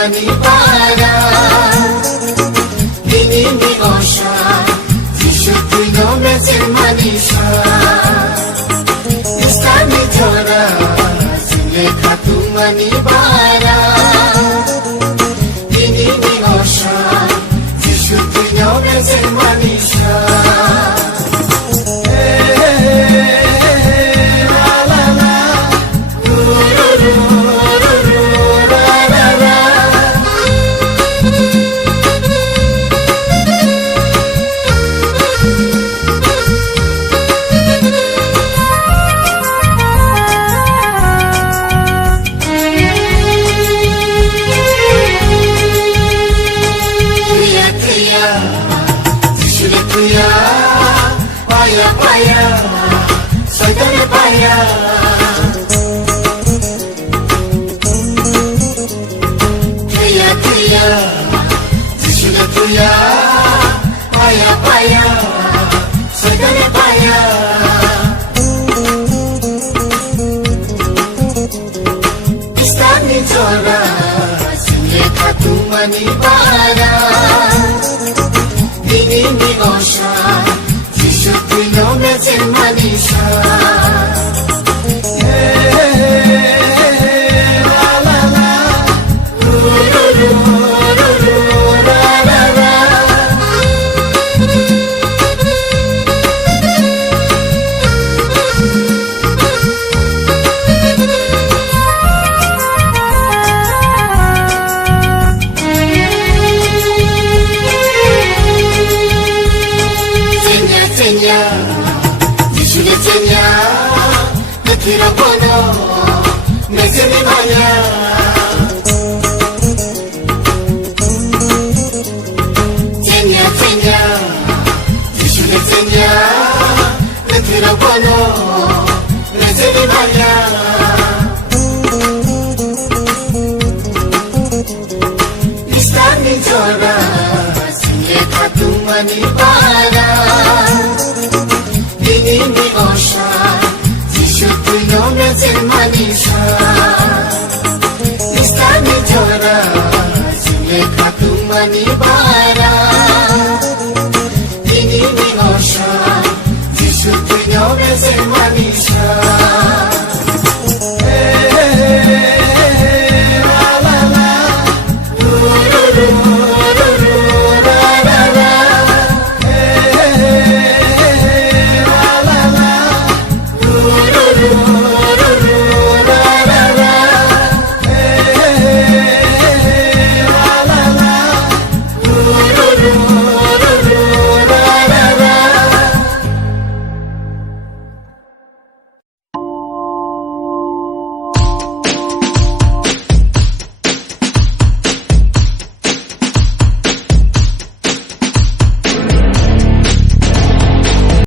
mani para Dini mi osha Jishu tu no mezir manisha Istani jora Zile khatu mani para Dini mi osha Jishu tu no mezir manisha Paya, paya, soy tan paya. Tuya, tuya, Jishuna tuya. Paya, paya, soy tan paya. Istani jora, sinle khatu mani para. Dini mi osha. Tu no mezir manisha la la la ru ru ru ru ru la la la Senya Jishule senya Nakira bono Meziri maya Senya senya Jishule senya Nakira bono Meziri maya Istani jora Singe khatu mani para Dini mi osha Jishu tu no mezir manisha Istani jora Singe khatu mani para